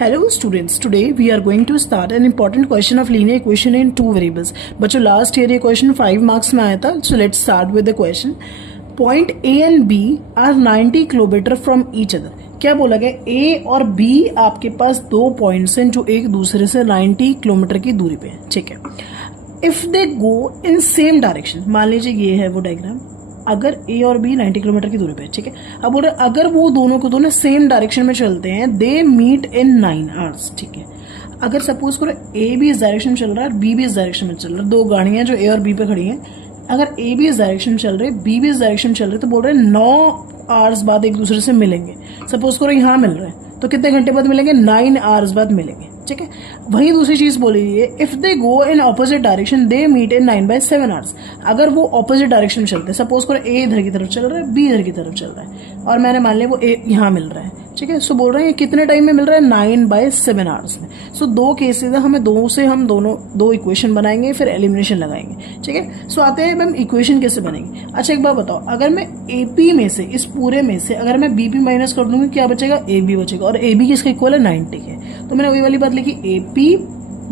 Hello students, today we are going to start an important question of linear equation in two variables. बच्चों last year ये question 5 marks में आया था. So let's start with the question. Point A and B are 90 kilometre from each other. क्या बोला गया? A और B आपके पास दो पॉइंट्स हैं जो एक दूसरे से 90 किलोमीटर की दूरी पे है. ठीक है. If they go in same direction, मान लीजिए ये है वो डायग्राम. अगर A और B 90 किलोमीटर की दूरी पे, ठीक है. अब बोल रहे अगर वो दोनों को दोनों सेम डायरेक्शन में चलते हैं, दे मीट इन 9 आवर्स. ठीक है. अगर सपोज करो A भी इस डायरेक्शन में चल रहा है और B भी इस डायरेक्शन में चल रहा है, दो गाड़ियां जो A और B पे खड़ी हैं. अगर A भी इस डायरेक्शन में चल रही है, B भी इस डायरेक्शन में चल रही है, तो बोल रहे हैं 9 आवर्स बाद एक दूसरे से मिलेंगे. सपोज करो यहाँ मिल रहे हैं, तो कितने घंटे बाद मिलेंगे? 9 आवर्स बाद मिलेंगे. ठीक है. वही दूसरी चीज बोली है, if they go in opposite direction they meet in 9/7 hours. अगर वो ऑपोजिट डायरेक्शन में चलते हैं, सपोज करो A इधर की तरफ चल रहा है, B इधर की तरफ चल रहा है, और मैंने मान लिया वो A यहाँ मिल रहा है. ठीक है. सो बोल रहे हैं कितने टाइम में मिल रहा है? 9/7 आवर्स में. सो दो केसेस है, हमें हम दोनों दो इक्वेशन बनाएंगे, फिर एलिमिनेशन लगाएंगे. ठीक है. सो आते हैं मैम इक्वेशन कैसे बनेंगे. अच्छा एक बात बताओ, अगर मैं AP में से, इस पूरे में से अगर मैं BP माइनस कर दूंगी, क्या बचेगा? AB बचेगा. और AB किसका इक्वल है? 90 है. तो मैंने वही वाली बात लिखी, AP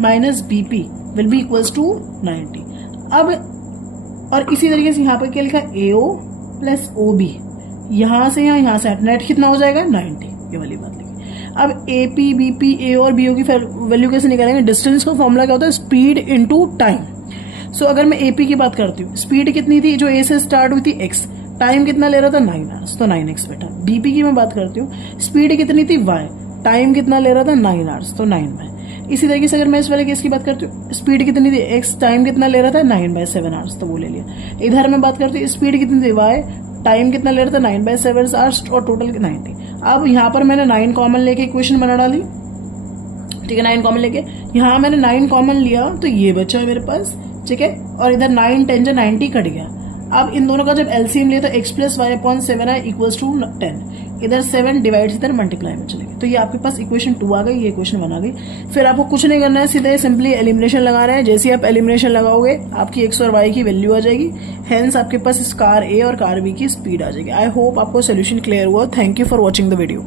minus BP will be equals to 90. अब और इसी तरीके से यहाँ पर क्या लिखा? AO plus OB. यहां से यहाँ से नेट कितना हो जाएगा? 90. ये वाली बात लिखी. अब AP BP A और BO की वैल्यू कैसे निकालेंगे? डिस्टेंस का फॉर्मूला क्या होता है? Speed into time. सो अगर मैं AP की बात करती हूँ, स्पीड कितनी थी जो A से स्टार्ट हुई थी? X. टाइम कितना ले रहा था? 9 आवर्स, तो 9x बेटा. BP की मैं बात करती हूँ, स्पीड कितनी थी? Y. टाइम कितना ले रहा था? 9 आवर्स, तो 9 इसी तरीके से अगर मैं इस वाले केस की बात करती हूँ, स्पीड कितनी थी? X. टाइम कितना ले रहा था? 9/7 आवर्स, तो वो ले लिया. इधर मैं बात करती हूँ, स्पीड कितनी थी? Y. टाइम कितना ले रहा था? 9/7 आवर्स, और टोटल 90. अब यहाँ पर मैंने 9 कॉमन लेके इक्वेशन बना डाली. ठीक है. 9 कॉमन लेके यहाँ मैंने 9 कॉमन लिया, तो ये बचा है मेरे पास. ठीक है. और इधर 9 10 90 कट गया. अब इन दोनों का जब एलसीएम लिया तो x प्लस वाई अपॉन 7 है इक्वल्स टू 10. इधर 7 डिवाइड इधर मल्टीप्लाई में चलेगा. तो ये आपके पास इक्वेशन 2 आ गई, ये इक्वेशन 1 आ गई. फिर आपको कुछ नहीं करना है, सीधे सिंपली एलिमिनेशन लगाना है. जैसे आप एलिमिनेशन लगाओगे, आपकी x और y की वैल्यू आ जाएगी. हेंस आपके पास कार A और कार B की स्पीड आ जाएगी. आई होप आपको सोल्यूशन क्लियर हुआ. Thank you for watching the video.